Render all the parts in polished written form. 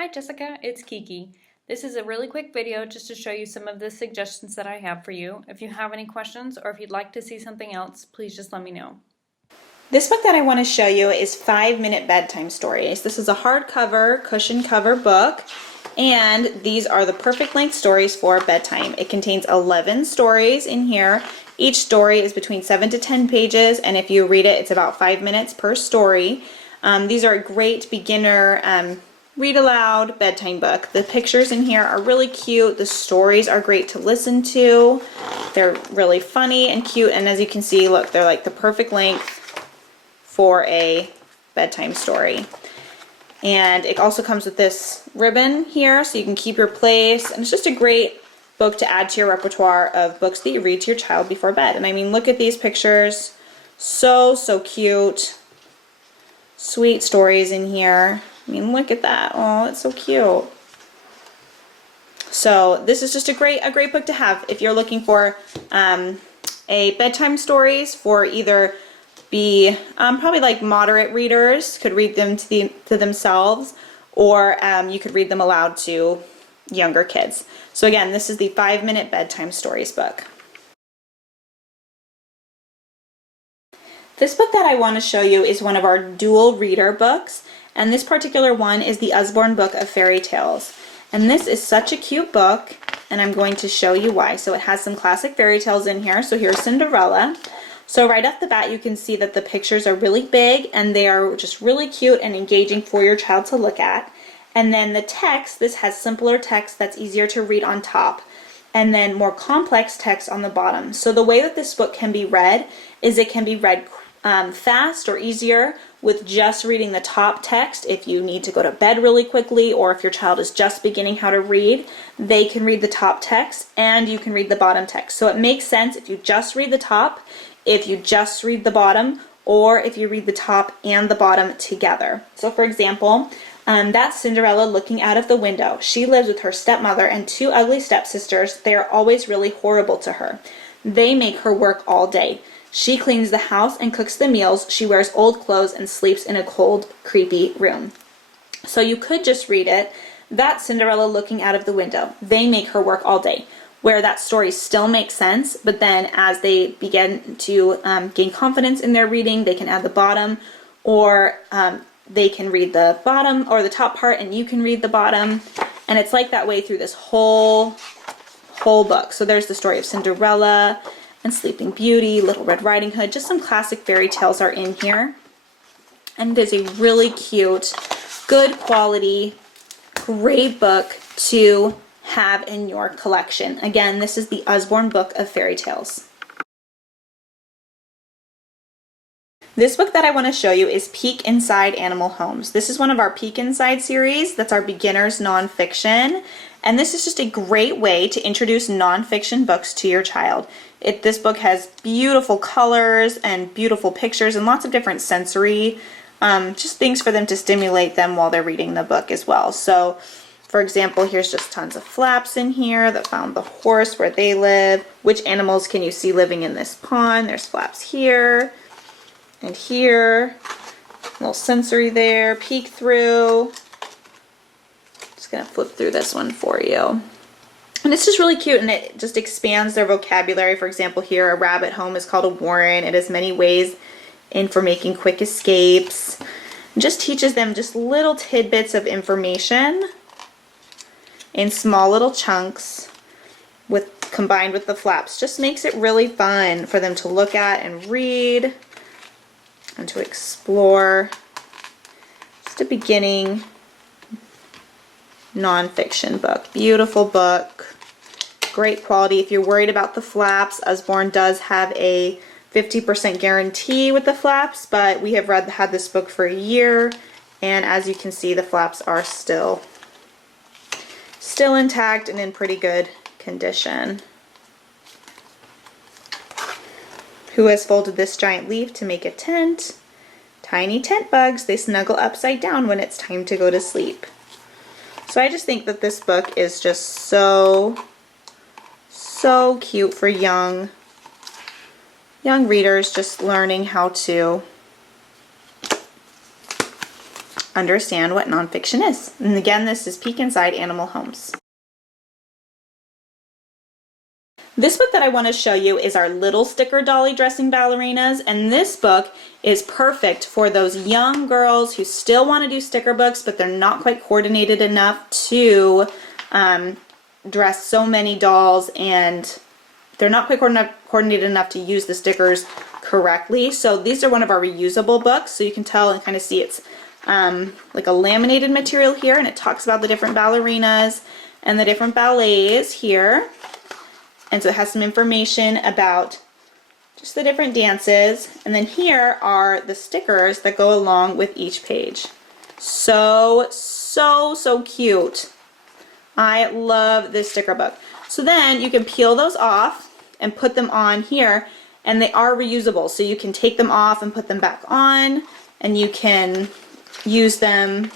Hi Jessica, it's Kiki. This is a really quick video just to show you some of the suggestions that I have for you. If you have any questions or if you'd like to see something else, please just let me know. This book that I want to show you is 5-Minute Bedtime Stories. This is a hardcover, cushion cover book, and these are the perfect length stories for bedtime. It contains 11 stories in here. Each story is between 7 to 10 pages, and if you read it, it's about 5 minutes per story. These are a great beginner read aloud bedtime book. The pictures in here are really cute. The stories are great to listen to. They're really funny and cute, and as you can see, look, they're like the perfect length for a bedtime story. And it also comes with this ribbon here so you can keep your place, and it's just a great book to add to your repertoire of books that you read to your child before bed. And I mean, look at these pictures, so cute, sweet stories in here. I mean, look at that. Oh, it's so cute. So this is just a great book to have if you're looking for a bedtime stories for either be probably like moderate readers could read them to themselves, or you could read them aloud to younger kids. So again, this is the 5-Minute Bedtime Stories book. This book that I want to show you is one of our dual reader books, and this particular one is the Usborne Book of Fairy Tales. And this is such a cute book, and I'm going to show you why. So it has some classic fairy tales in here. So here's Cinderella. So right off the bat, you can see that the pictures are really big and they are just really cute and engaging for your child to look at. And then the text, this has simpler text that's easier to read on top, and then more complex text on the bottom. So the way that this book can be read is it can be read fast or easier with just reading the top text. If you need to go to bed really quickly, or if your child is just beginning how to read, they can read the top text and you can read the bottom text. So it makes sense if you just read the top, if you just read the bottom, or if you read the top and the bottom together. So for example, that's Cinderella looking out of the window. She lives with her stepmother and 2 ugly stepsisters. They are always really horrible to her. They make her work all day. She cleans the house and cooks the meals. She wears old clothes and sleeps in a cold, creepy room. So you could just read it, that's Cinderella looking out of the window. They make her work all day. Where that story still makes sense, but then as they begin to gain confidence in their reading, they can add the bottom, or they can read the bottom or the top part and you can read the bottom. And it's like that way through this whole book. So there's the story of Cinderella and Sleeping Beauty, Little Red Riding Hood. Just some classic fairy tales are in here. And it is a really cute, good quality, great book to have in your collection. Again, this is the Usborne Book of Fairy Tales. This book that I want to show you is Peek Inside Animal Homes. This is one of our Peek Inside series. That's our beginners nonfiction. And this is just a great way to introduce nonfiction books to your child. This book has beautiful colors and beautiful pictures and lots of different sensory just things for them to stimulate them while they're reading the book as well. So for example, here's just tons of flaps in here that found the horse where they live. Which animals can you see living in this pond? There's flaps here and here. A little sensory there. Peek through. Just gonna flip through this one for you. And it's just really cute, and it just expands their vocabulary. For example, here a rabbit home is called a warren. It has many ways in for making quick escapes. It just teaches them just little tidbits of information in small little chunks combined with the flaps. Just makes it really fun for them to look at and read and to explore. Just a beginning nonfiction book. Beautiful book. Great quality. If you're worried about the flaps, Usborne does have a 50% guarantee with the flaps, but we have had this book for a year, and as you can see, the flaps are still intact and in pretty good condition. Who has folded this giant leaf to make a tent? Tiny tent bugs. They snuggle upside down when it's time to go to sleep. So I just think that this book is just so cute for young readers just learning how to understand what nonfiction is. And again, this is Peek Inside Animal Homes. This book that I want to show you is our Little Sticker Dolly Dressing Ballerinas, and this book is perfect for those young girls who still want to do sticker books, but they're not quite coordinated enough to dress so many dolls, and they're not quite coordinated enough to use the stickers correctly. So these are one of our reusable books, so you can tell and kind of see it's like a laminated material here, and it talks about the different ballerinas and the different ballets here. And so it has some information about just the different dances. And then here are the stickers that go along with each page. So cute. I love this sticker book. So then you can peel those off and put them on here, and they are reusable. So you can take them off and put them back on, and you can use them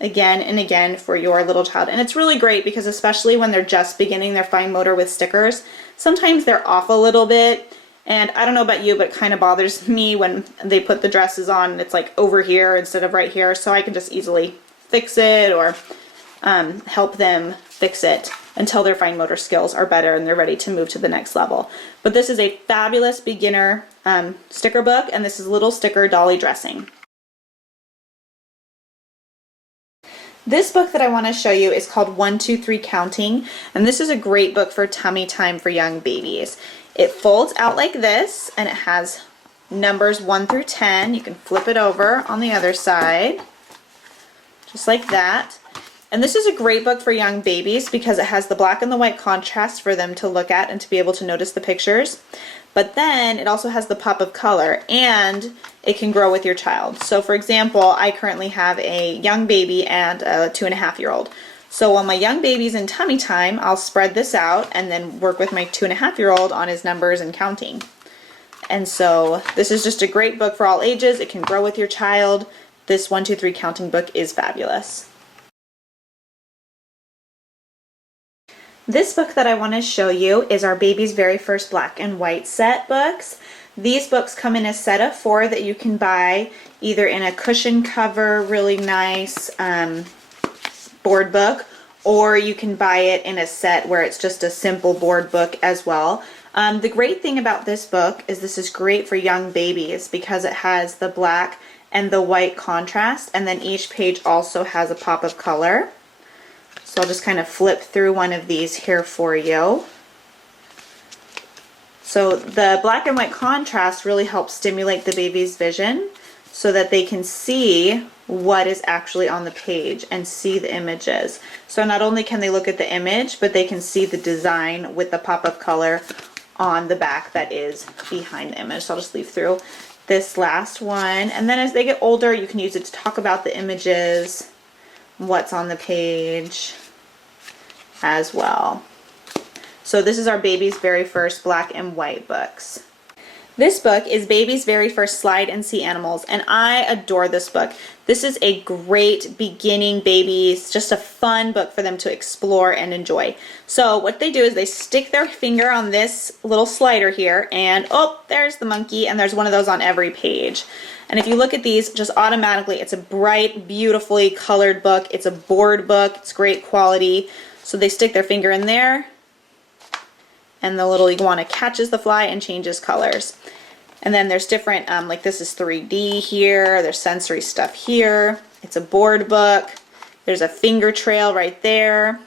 again and again for your little child. And it's really great because especially when they're just beginning their fine motor with stickers, sometimes they're off a little bit, and I don't know about you, but it kind of bothers me when they put the dresses on and it's like over here instead of right here, so I can just easily fix it or help them fix it until their fine motor skills are better and they're ready to move to the next level. But this is a fabulous beginner sticker book, and this is Little Sticker Dolly Dressing. This book that I want to show you is called 1, 2, 3 Counting, and this is a great book for tummy time for young babies. It folds out like this, and it has numbers 1 through 10. You can flip it over on the other side, just like that. And this is a great book for young babies because it has the black and the white contrast for them to look at and to be able to notice the pictures. But then it also has the pop of color, and it can grow with your child. So for example, I currently have a young baby and a 2.5-year-old. So while my young baby's in tummy time, I'll spread this out and then work with my 2.5-year-old on his numbers and counting. And so this is just a great book for all ages. It can grow with your child. This 1, 2, 3 Counting book is fabulous. This book that I want to show you is our Baby's Very First Black and White set books. These books come in a set of 4 that you can buy either in a cushion cover, really nice board book, or you can buy it in a set where it's just a simple board book as well. The great thing about this book is this is great for young babies because it has the black and the white contrast, and then each page also has a pop of color. So I'll just kind of flip through one of these here for you. So the black and white contrast really helps stimulate the baby's vision so that they can see what is actually on the page and see the images. So not only can they look at the image, but they can see the design with the pop of color on the back that is behind the image. So I'll just leave through this last one. And then as they get older, you can use it to talk about the images, what's on the page as well. So this is our Baby's Very First Black and White books. This book is Baby's Very First Slide and See Animals, and I adore this book. This is a great beginning babies, just a fun book for them to explore and enjoy. So what they do is they stick their finger on this little slider here, and oh, there's the monkey, and there's one of those on every page. And if you look at these, just automatically, it's a bright, beautifully colored book. It's a board book. It's great quality. So they stick their finger in there, and the little iguana catches the fly and changes colors. And then there's different, like this is 3D here, there's sensory stuff here. It's a board book. There's a finger trail right there.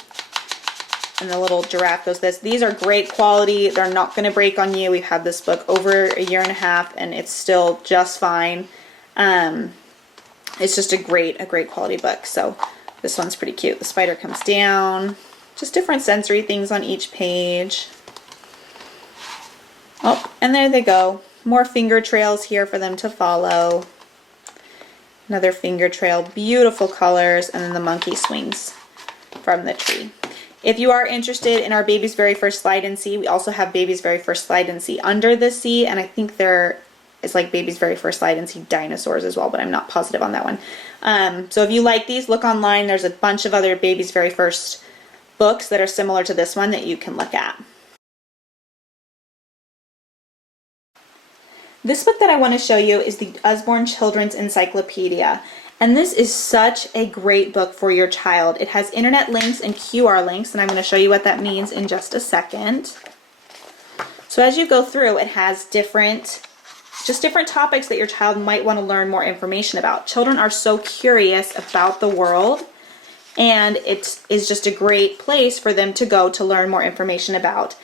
And the little giraffe goes this. These are great quality. They're not going to break on you. We've had this book over a year and a half, and it's still just fine. It's just a great quality book. So this one's pretty cute. The spider comes down. Just different sensory things on each page. Oh, and there they go. More finger trails here for them to follow. Another finger trail, beautiful colors, and then the monkey swings from the tree. If you are interested in our Baby's Very First Slide and See, we also have Baby's Very First Slide and See Under the Sea, and I think there is like Baby's Very First Slide and See Dinosaurs as well, but I'm not positive on that one. So if you like these, look online. There's a bunch of other Baby's Very First books that are similar to this one that you can look at. This book that I want to show you is the Usborne Children's Encyclopedia. And this is such a great book for your child. It has internet links and QR links, and I'm going to show you what that means in just a second. So as you go through, it has different topics that your child might want to learn more information about. Children are so curious about the world, and it is just a great place for them to go to learn more information about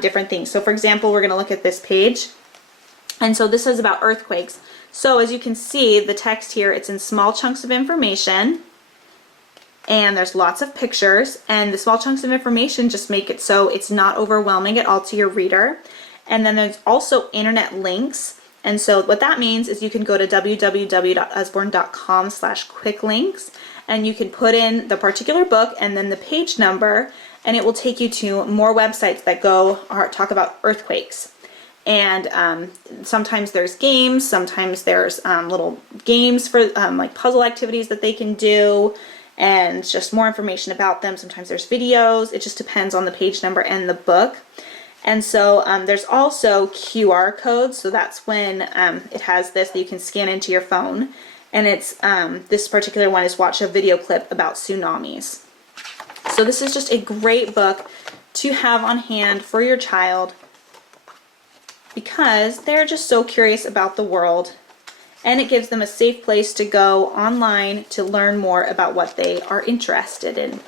different things. So for example, we're going to look at this page. And so this is about earthquakes. So as you can see, the text here, it's in small chunks of information, and there's lots of pictures, and the small chunks of information just make it so it's not overwhelming at all to your reader. And then there's also internet links. And so what that means is you can go to www.usborne.com/quicklinks, and you can put in the particular book and then the page number, and it will take you to more websites that talk about earthquakes. And sometimes there's games, sometimes there's little games for like puzzle activities that they can do, and just more information about them. Sometimes there's videos. It just depends on the page number and the book. And so there's also QR codes. So that's when it has this that you can scan into your phone. And it's this particular one is watch a video clip about tsunamis. So this is just a great book to have on hand for your child, because they're just so curious about the world, and it gives them a safe place to go online to learn more about what they are interested in.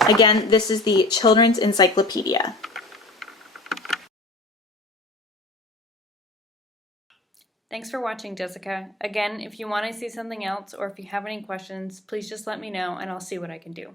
Again, this is the Children's Encyclopedia. Thanks for watching, Jessica. Again, if you want to see something else or if you have any questions, please just let me know and I'll see what I can do.